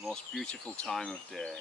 the most beautiful time of day.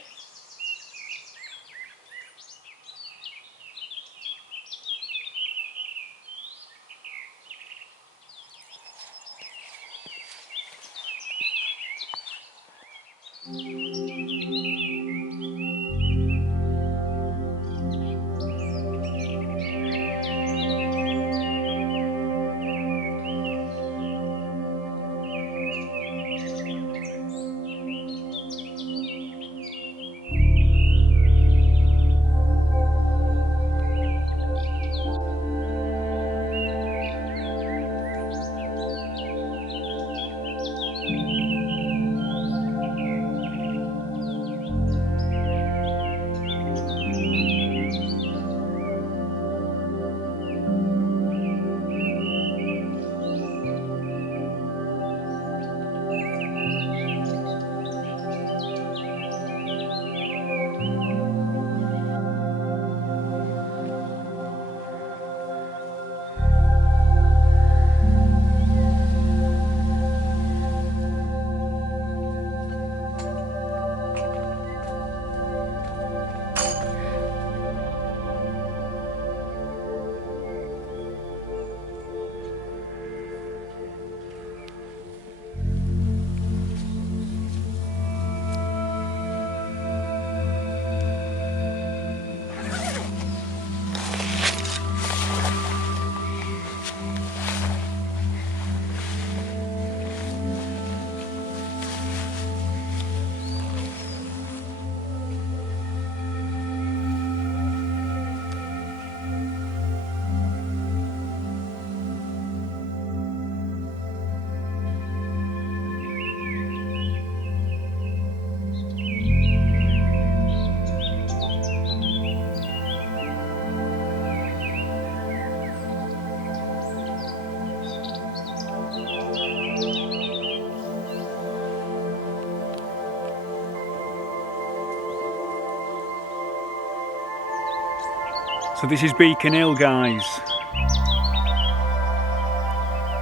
So this is Beacon Hill, guys,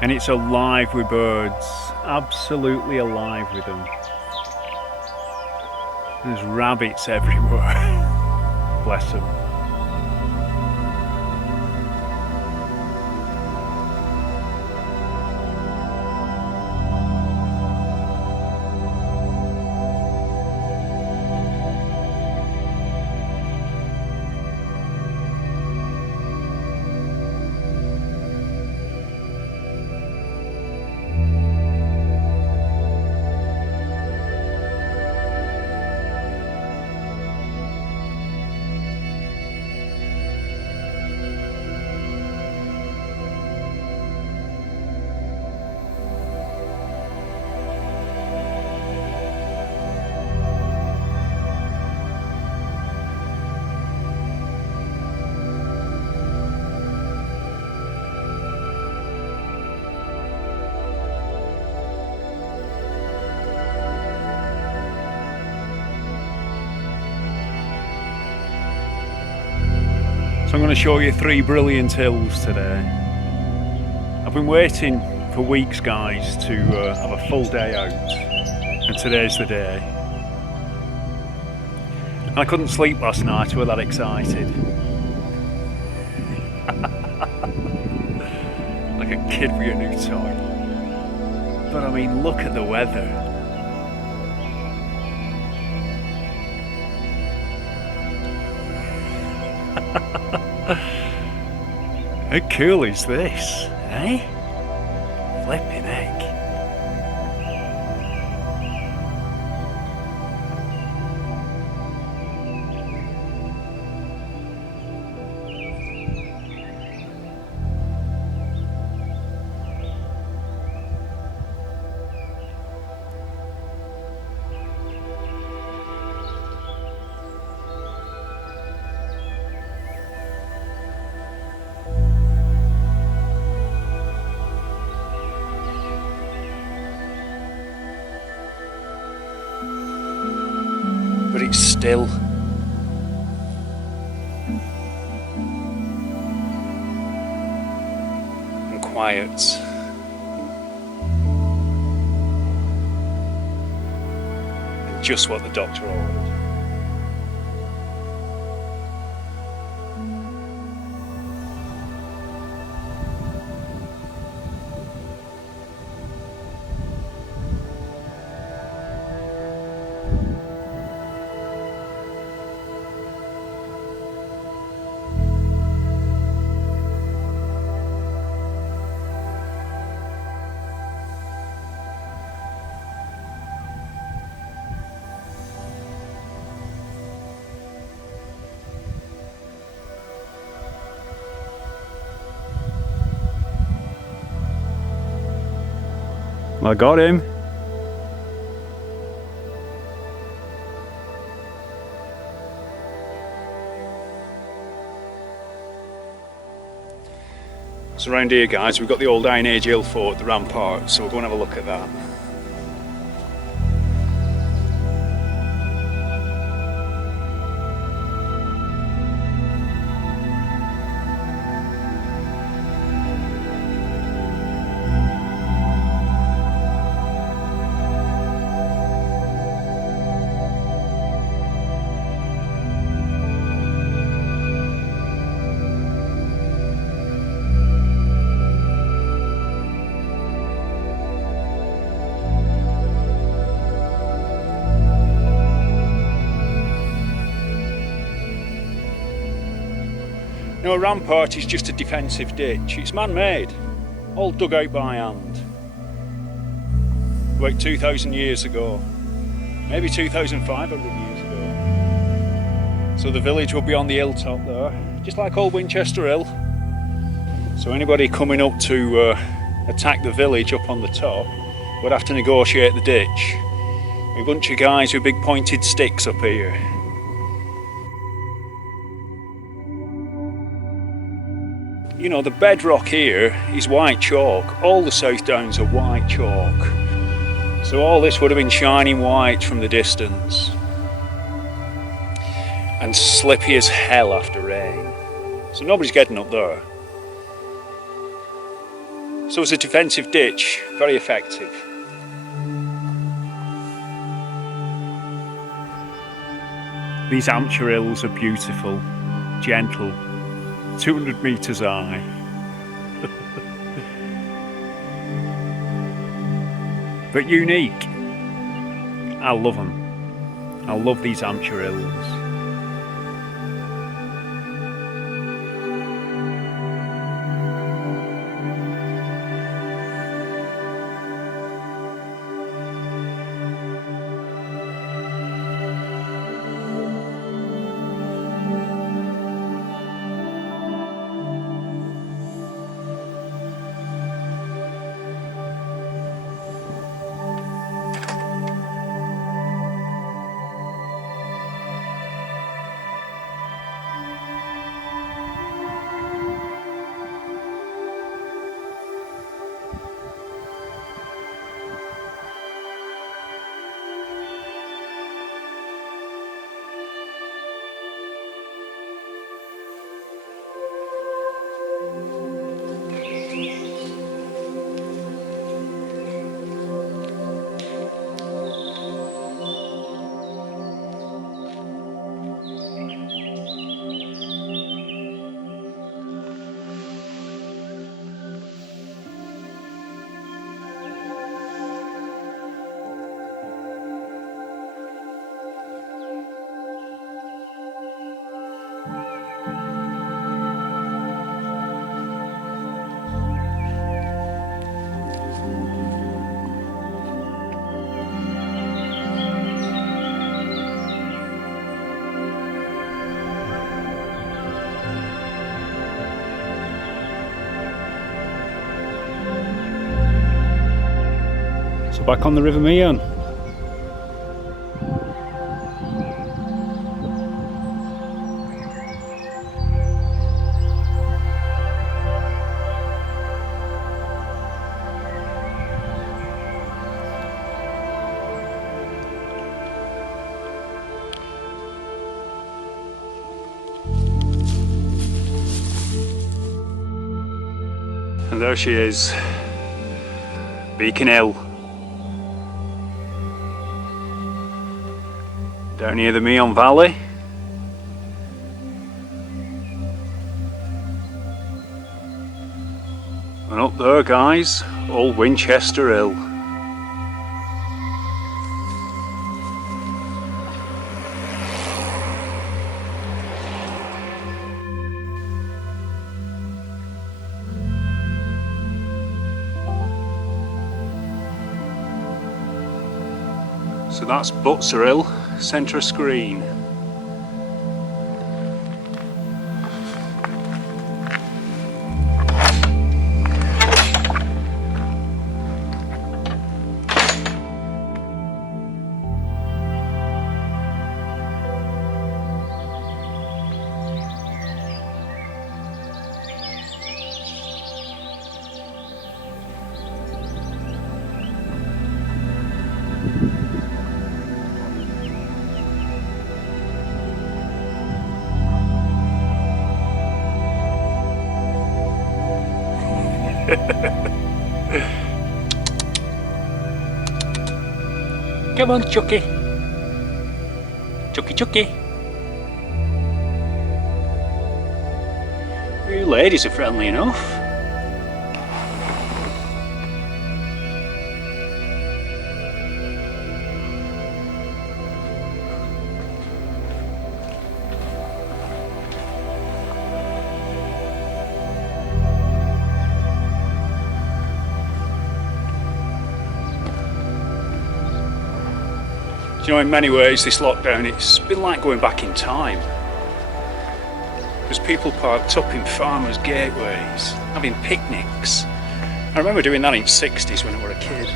and it's alive with birds, absolutely alive with them. There's rabbits everywhere, bless them. So I'm going to show you 3 brilliant hills today. I've been waiting for weeks, guys, to have a full day out, and today's the day. And I couldn't sleep last night, I was that excited. Like a kid with a new toy. But I mean, look at the weather. How cool is this, eh? Flipping heck. But it's still. And quiet. And just what the doctor ordered. I got him. So around here, guys, we've got the old Iron Age hill fort, the rampart, so we'll go and have a look at that. No, a rampart is just a defensive ditch. It's man-made, all dug out by hand. About 2,000 years ago, maybe 2,500 years ago. So the village will be on the hilltop there, just like old Winchester Hill. So anybody coming up to attack the village up on the top would have to negotiate the ditch. A bunch of guys with big pointed sticks up here. You know, the bedrock here is white chalk. All the South Downs are white chalk. So all this would have been shining white from the distance. And slippy as hell after rain. So nobody's getting up there. So it's a defensive ditch, very effective. These Hampshire hills are beautiful, gentle. 200 metres high. But unique. I love them. I love these Hampshire hills. Back on the River Meon. And there she is, Beacon Hill. Down here the Meon Valley. And up there, guys, old Winchester Hill. So that's Butser Hill, centre of screen. Come on, Chucky. Chucky, Chucky. You ladies are friendly enough. You know, in many ways this lockdown, it's been like going back in time. There's people parked up in farmers' gateways, having picnics. I remember doing that in the 60s when I was a kid.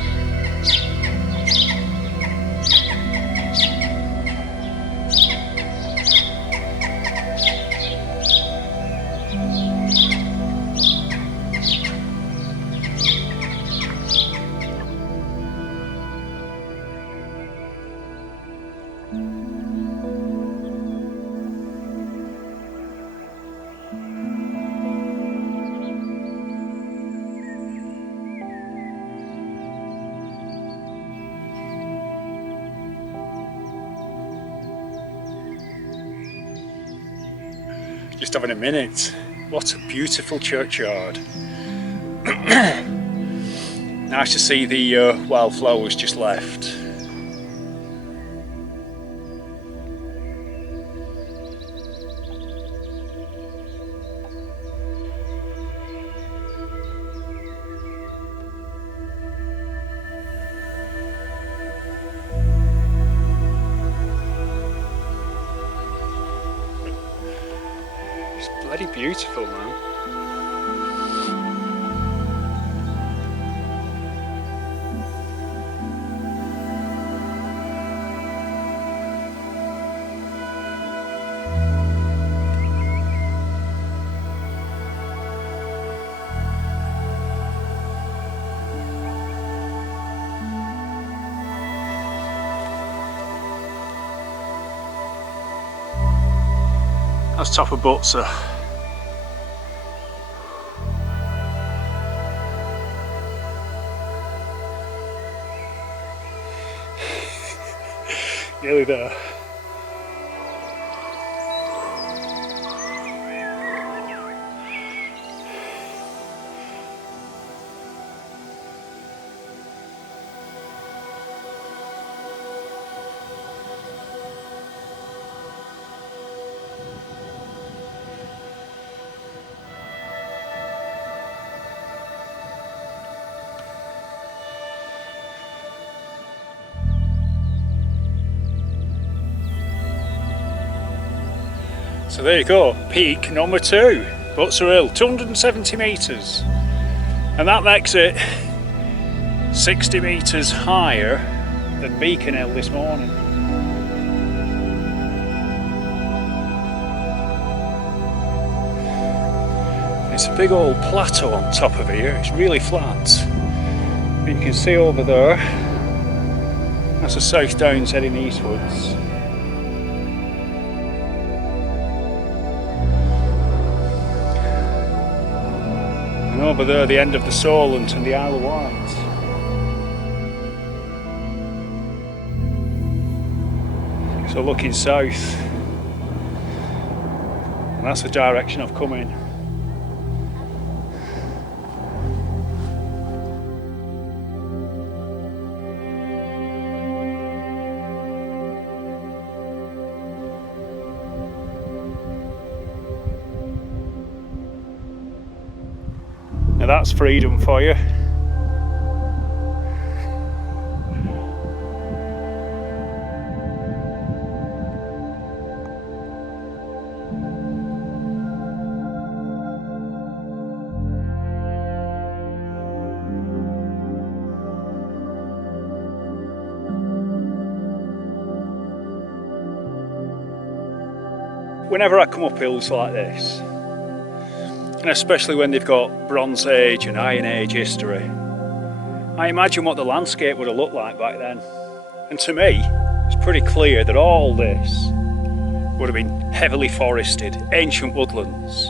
Just having a minute. What a beautiful churchyard. Nice to see the wildflowers just left. It's bloody beautiful, man. That's top of Butser. Nearly there. So there you go, peak number 2, Butser Hill, 270 metres. And that makes it 60 metres higher than Beacon Hill this morning. It's a big old plateau on top of here, it's really flat. You can see over there, that's the South Downs heading eastwards. And over there the end of the Solent and the Isle of Wight. So looking south, and that's the direction I've come in. Now that's freedom for you. Whenever I come up hills like this, and especially when they've got Bronze Age and Iron Age history, I imagine what the landscape would have looked like back then. And to me, it's pretty clear that all this would have been heavily forested, ancient woodlands,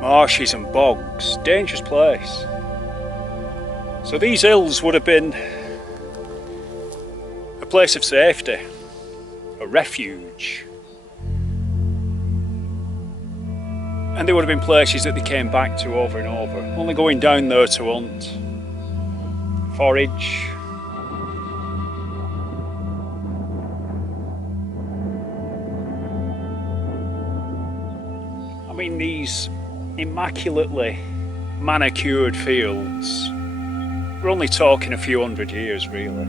marshes and bogs, dangerous place. So these hills would have been a place of safety, a refuge. And they would have been places that they came back to over and over, only going down there to hunt, forage. I mean, these immaculately manicured fields, we're only talking a few hundred years really.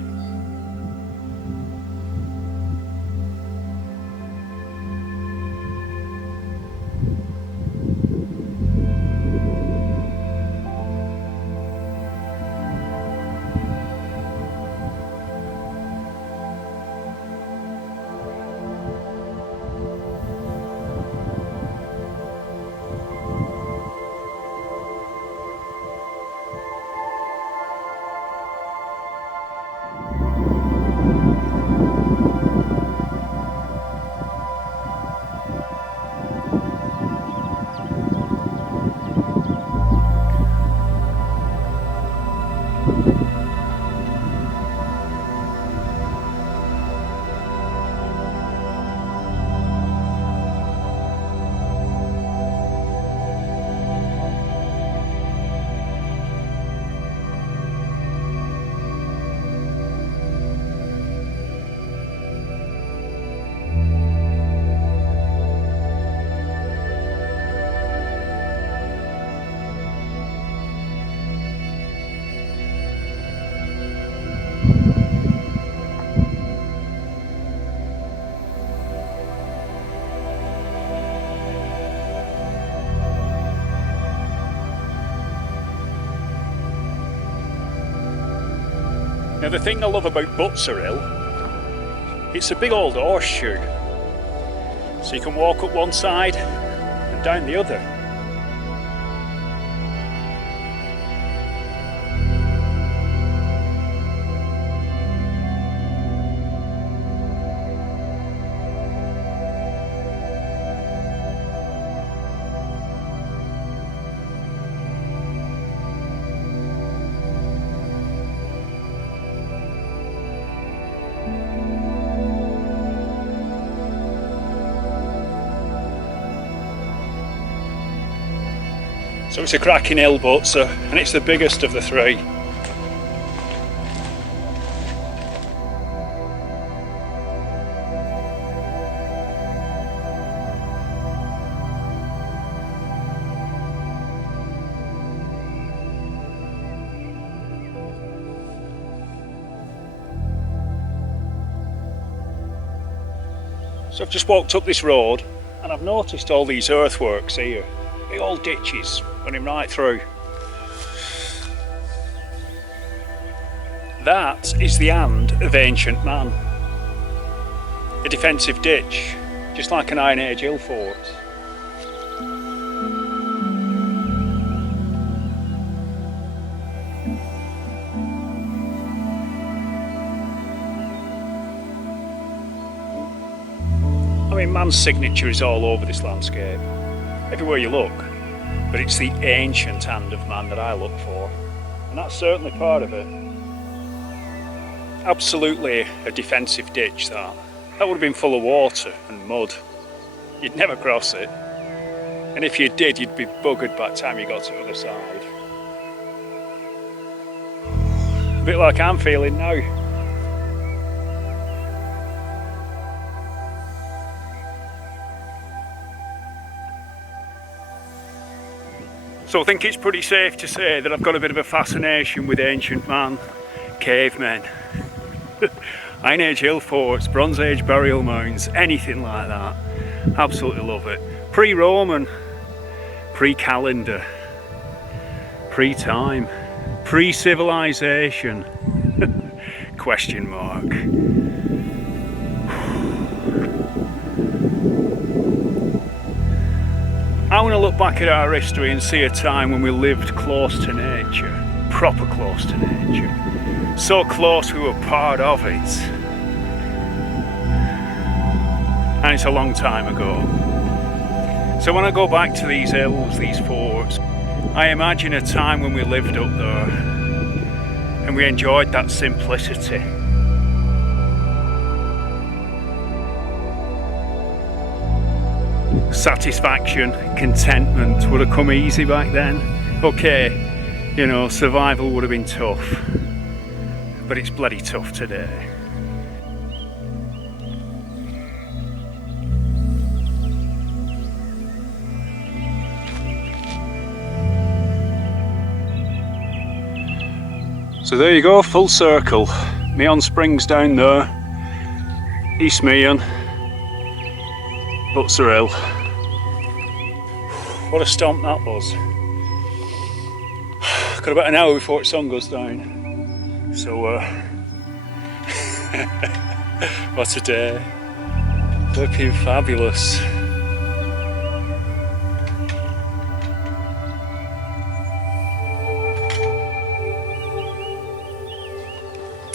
Now the thing I love about Butser Hill, it's a big old horseshoe. So you can walk up one side and down the other. So it's a cracking hill, Butser, and it's the biggest of the three. So I've just walked up this road and I've noticed all these earthworks here. Big old ditches running right through. That is the hand of ancient man. A defensive ditch, just like an Iron Age hill fort. I mean, man's signature is all over this landscape, everywhere you look, but it's the ancient hand of man that I look for, and that's certainly part of it. Absolutely a defensive ditch, that. that would have been full of water and mud. You'd never cross it. And if you did, you'd be buggered by the time you got to the other side. A bit like I'm feeling now. So I think it's pretty safe to say that I've got a bit of a fascination with ancient man, cavemen, Iron Age hill forts, Bronze Age burial mounds, anything like that. Absolutely love it. Pre-Roman, pre-calendar, pre-time, pre-civilization, question mark. I want to look back at our history and see a time when we lived close to nature, proper close to nature. So close we were part of it. And it's a long time ago. So when I go back to these hills, these forts, I imagine a time when we lived up there and we enjoyed that simplicity. Satisfaction, contentment would have come easy back then. Okay, you know, survival would have been tough, but it's bloody tough today. So there you go, full circle. Meon Springs down there, East Meon, Butser Hill. What a stomp that was. Got about an hour before the sun goes down. So, what a day. Flipping fabulous.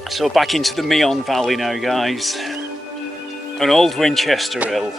So back into the Meon Valley now, guys. An old Winchester Hill.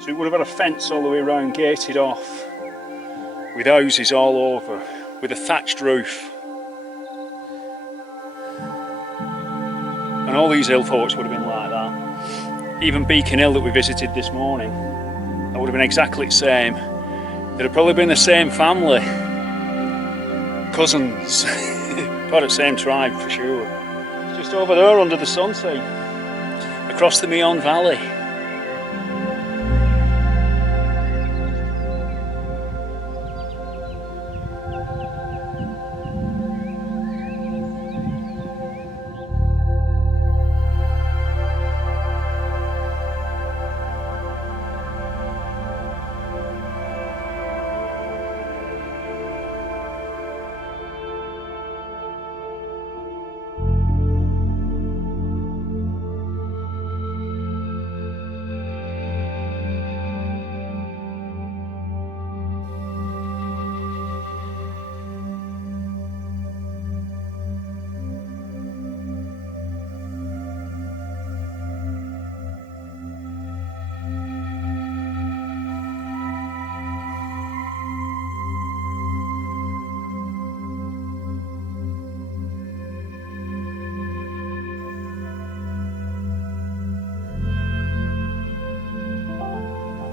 So it would have had a fence all the way around, gated off, with houses all over, with a thatched roof. And all these hill forts would have been like that. Even Beacon Hill that we visited this morning, that would have been exactly the same. They'd have probably been the same family, cousins, part of the same tribe for sure. Just over there under the sun, see, across the Meon Valley.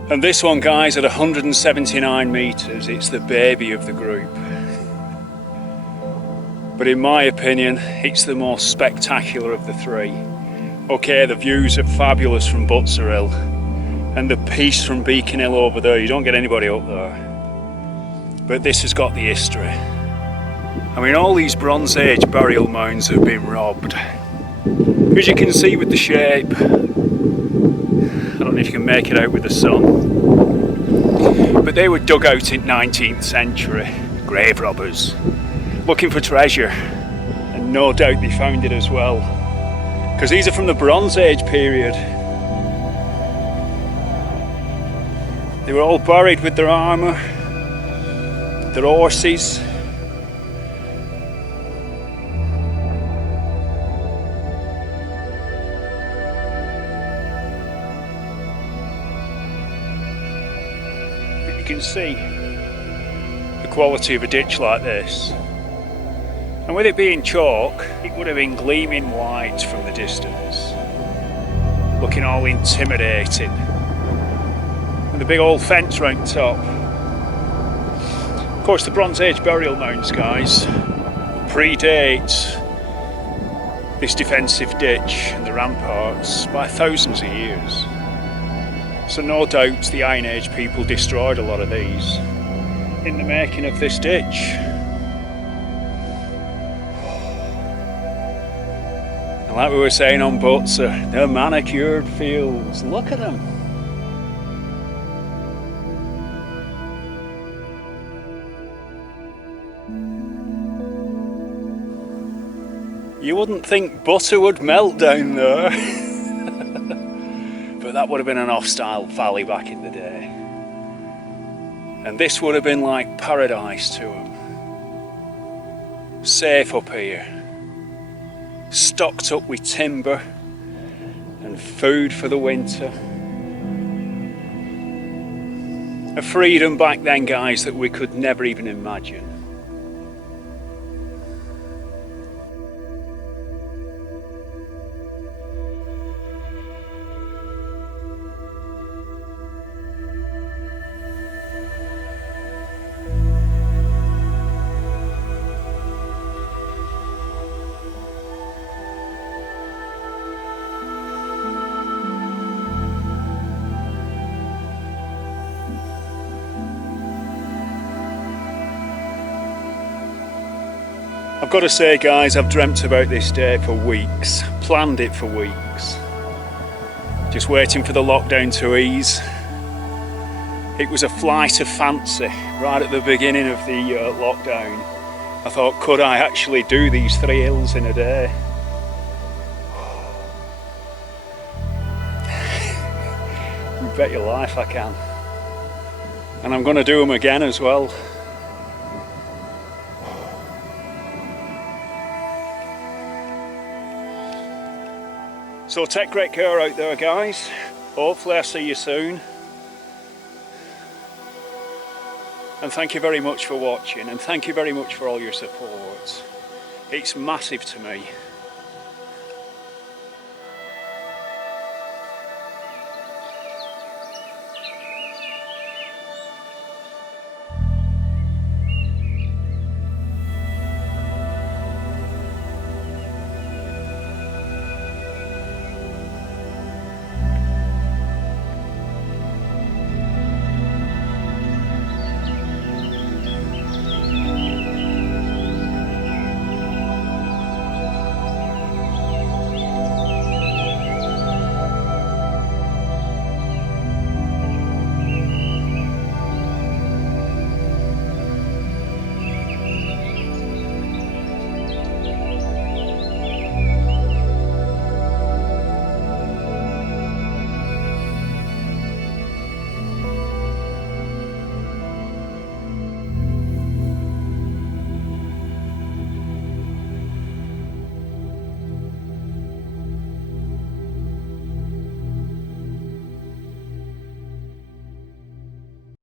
And this one, guys, at 179 metres, it's the baby of the group. But in my opinion, it's the most spectacular of the three. Okay, the views are fabulous from Butser Hill, and the piece from Beacon Hill over there, you don't get anybody up there. But this has got the history. I mean, all these Bronze Age burial mounds have been robbed. As you can see with the shape, I don't know if you can make it out with the sun, but they were dug out in 19th century, grave robbers, looking for treasure, and no doubt they found it as well, because these are from the Bronze Age period. They were all buried with their armour, their horses. You can see the quality of a ditch like this, and with it being chalk, it would have been gleaming white from the distance, looking all intimidating, and the big old fence round top. Of course, the Bronze Age burial mounds, guys, predates this defensive ditch and the ramparts by thousands of years. So no doubt the Iron Age people destroyed a lot of these in the making of this ditch. And like we were saying on Butser, they're manicured fields. Look at them. You wouldn't think butter would melt down there. But that would have been an off-style valley back in the day. And this would have been like paradise to them. Safe up here. Stocked up with timber and food for the winter. A freedom back then, guys, that we could never even imagine. I've got to say, guys, I've dreamt about this day for weeks, planned it for weeks, just waiting for the lockdown to ease. It was a flight of fancy right at the beginning of the lockdown. I thought, could I actually do these 3 hills in a day? You bet your life I can. And I'm going to do them again as well. So take great care out there, guys. Hopefully I see you soon. And thank you very much for watching, and thank you very much for all your support. It's massive to me.